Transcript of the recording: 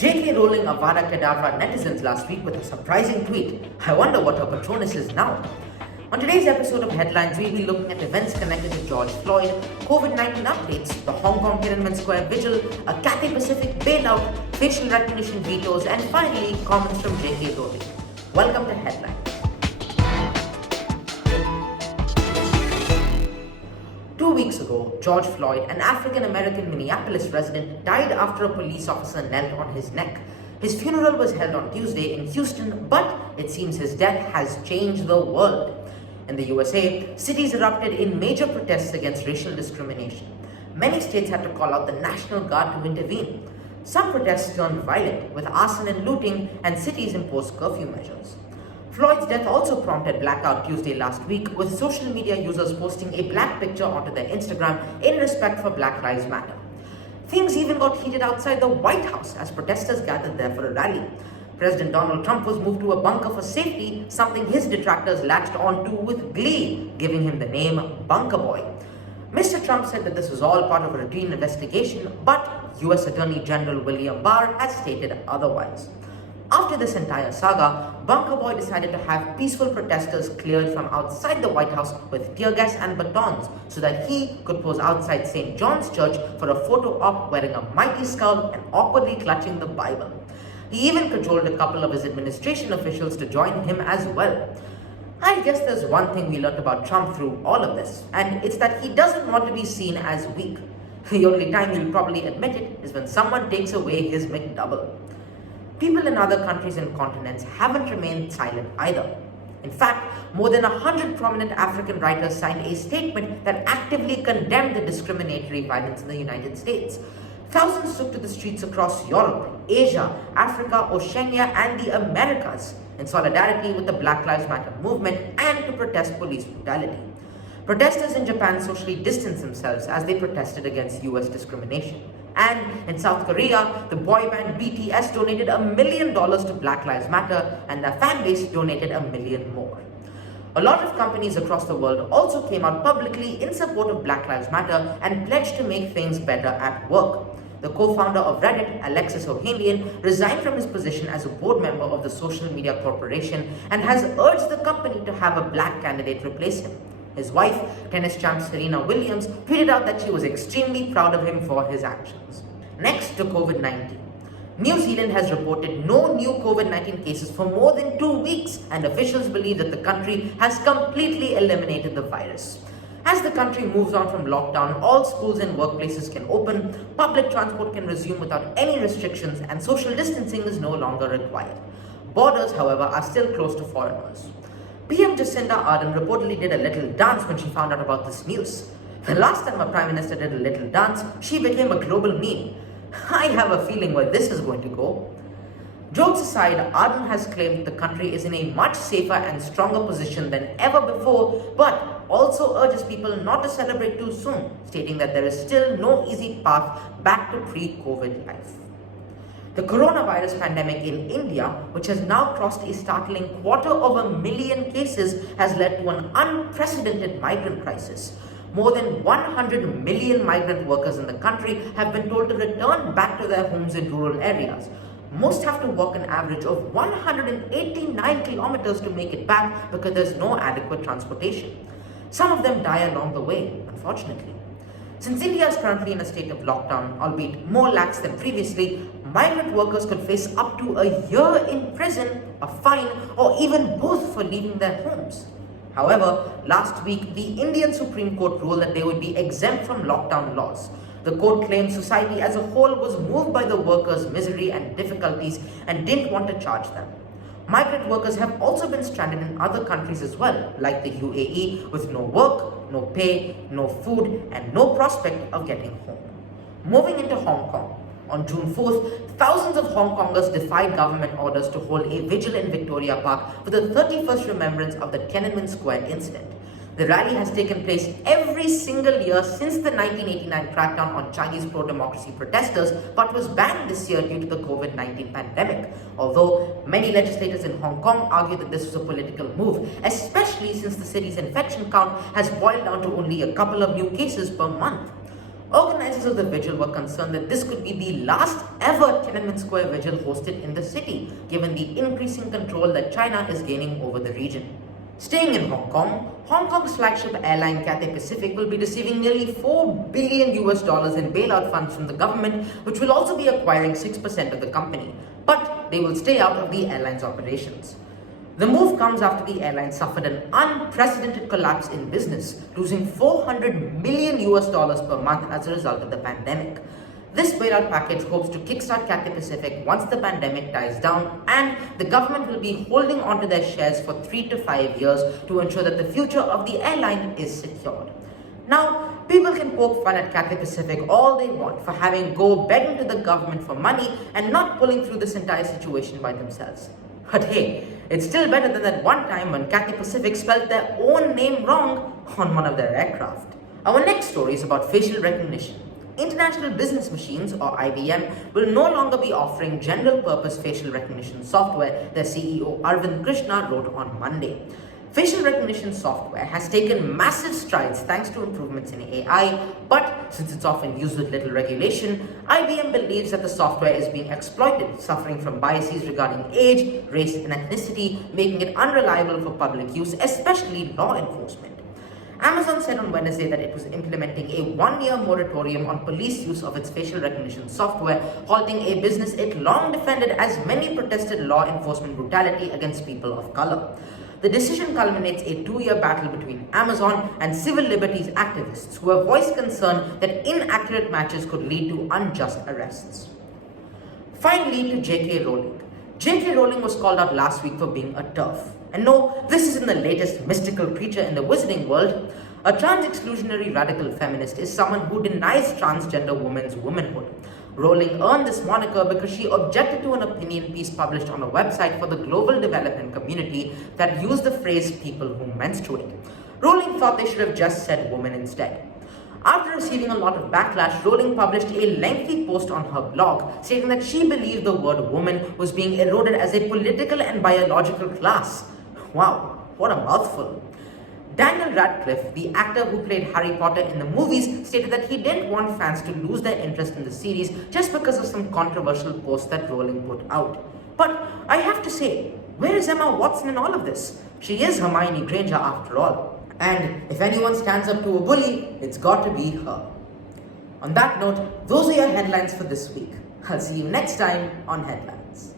J.K. Rowling avada kedavra netizens last week with a surprising tweet. I wonder what her Patronus is now. On today's episode of Headlines, we'll be looking at events connected to George Floyd, COVID-19 updates, the Hong Kong Tiananmen Square Vigil, a Cathay Pacific bailout, facial recognition vetoes, and finally, comments from J.K. Rowling. Welcome to Headlines. 2 weeks ago, George Floyd, an African-American Minneapolis resident, died after a police officer knelt on his neck. His funeral was held on Tuesday in Houston, but it seems his death has changed the world. In the USA, cities erupted in major protests against racial discrimination. Many states had to call out the National Guard to intervene. Some protests turned violent, with arson and looting, and cities imposed curfew measures. Floyd's death also prompted blackout Tuesday last week, with social media users posting a black picture onto their Instagram in respect for Black Lives Matter. Things even got heated outside the White House as protesters gathered there for a rally. President Donald Trump was moved to a bunker for safety, something his detractors latched onto with glee, giving him the name Bunker Boy. Mr. Trump said that this was all part of a routine investigation, but US Attorney General William Barr has stated otherwise. After this entire saga, Bunker Boy decided to have peaceful protesters cleared from outside the White House with tear gas and batons so that he could pose outside St. John's Church for a photo op wearing a mighty skull and awkwardly clutching the Bible. He even cajoled a couple of his administration officials to join him as well. I guess there's one thing we learned about Trump through all of this, and it's that he doesn't want to be seen as weak. The only time he'll probably admit it is when someone takes away his McDouble. People in other countries and continents haven't remained silent either. In fact, more than 100 prominent African writers signed a statement that actively condemned the discriminatory violence in the United States. Thousands took to the streets across Europe, Asia, Africa, Oceania, and the Americas in solidarity with the Black Lives Matter movement and to protest police brutality. Protesters in Japan socially distanced themselves as they protested against US discrimination. And in South Korea, the boy band BTS donated $1 million to Black Lives Matter, and their fan base donated $1 million more. A lot of companies across the world also came out publicly in support of Black Lives Matter and pledged to make things better at work. The co-founder of Reddit, Alexis Ohanian, resigned from his position as a board member of the social media corporation and has urged the company to have a black candidate replace him. His wife, tennis champ Serena Williams, tweeted out that she was extremely proud of him for his actions. Next to COVID-19. New Zealand has reported no new COVID-19 cases for more than 2 weeks, and officials believe that the country has completely eliminated the virus. As the country moves on from lockdown, all schools and workplaces can open, public transport can resume without any restrictions, and social distancing is no longer required. Borders, however, are still closed to foreigners. PM Jacinda Ardern reportedly did a little dance when she found out about this news. The last time a Prime Minister did a little dance, she became a global meme. I have a feeling where this is going to go. Jokes aside, Ardern has claimed the country is in a much safer and stronger position than ever before, but also urges people not to celebrate too soon, stating that there is still no easy path back to pre-COVID life. The coronavirus pandemic in India, which has now crossed a startling 250,000 cases, has led to an unprecedented migrant crisis. More than 100 million migrant workers in the country have been told to return back to their homes in rural areas. Most have to walk an average of 189 kilometers to make it back because there's no adequate transportation. Some of them die along the way, unfortunately. Since India is currently in a state of lockdown, albeit more lax than previously, migrant workers could face up to a year in prison, a fine, or even both for leaving their homes. However, last week, the Indian Supreme Court ruled that they would be exempt from lockdown laws. The court claimed society as a whole was moved by the workers' misery and difficulties and didn't want to charge them. Migrant workers have also been stranded in other countries as well, like the UAE, with no work, no pay, no food, and no prospect of getting home. Moving into Hong Kong. On June 4th, thousands of Hong Kongers defied government orders to hold a vigil in Victoria Park for the 31st remembrance of the Tiananmen Square incident. The rally has taken place every single year since the 1989 crackdown on Chinese pro-democracy protesters, but was banned this year due to the COVID-19 pandemic. Although many legislators in Hong Kong argue that this was a political move, especially since the city's infection count has boiled down to only a couple of new cases per month. Organizers of the vigil were concerned that this could be the last ever Tiananmen Square vigil hosted in the city, given the increasing control that China is gaining over the region. Staying in Hong Kong's flagship airline Cathay Pacific will be receiving nearly $4 billion in bailout funds from the government, which will also be acquiring 6% of the company. But they will stay out of the airline's operations. The move comes after the airline suffered an unprecedented collapse in business, losing $400 million per month as a result of the pandemic. This bailout package hopes to kickstart Cathay Pacific once the pandemic dies down, and the government will be holding onto their shares for 3 to 5 years to ensure that the future of the airline is secured. Now, people can poke fun at Cathay Pacific all they want for having go begging to the government for money and not pulling through this entire situation by themselves. But hey, it's still better than that one time when Cathay Pacific spelled their own name wrong on one of their aircraft. Our next story is about facial recognition. International Business Machines, or IBM, will no longer be offering general-purpose facial recognition software, their CEO Arvind Krishna wrote on Monday. Facial recognition software has taken massive strides thanks to improvements in AI, but since it's often used with little regulation, IBM believes that the software is being exploited, suffering from biases regarding age, race, and ethnicity, making it unreliable for public use, especially law enforcement. Amazon said on Wednesday that it was implementing a 1-year moratorium on police use of its facial recognition software, halting a business it long defended as many protested law enforcement brutality against people of color. The decision culminates a 2-year battle between Amazon and civil liberties activists who have voiced concern that inaccurate matches could lead to unjust arrests. Finally, to J.K. Rowling. J.K. Rowling was called out last week for being a TERF. And no, this isn't the latest mystical creature in the wizarding world. A trans-exclusionary radical feminist is someone who denies transgender women's womanhood. Rowling earned this moniker because she objected to an opinion piece published on a website for the global development community that used the phrase people who menstruate. Rowling thought they should have just said woman instead. After receiving a lot of backlash, Rowling published a lengthy post on her blog stating that she believed the word woman was being eroded as a political and biological class. Wow, what a mouthful. Daniel Radcliffe, the actor who played Harry Potter in the movies, stated that he didn't want fans to lose their interest in the series just because of some controversial post that Rowling put out. But I have to say, where is Emma Watson in all of this? She is Hermione Granger after all. And if anyone stands up to a bully, it's got to be her. On that note, those are your headlines for this week. I'll see you next time on Headlines.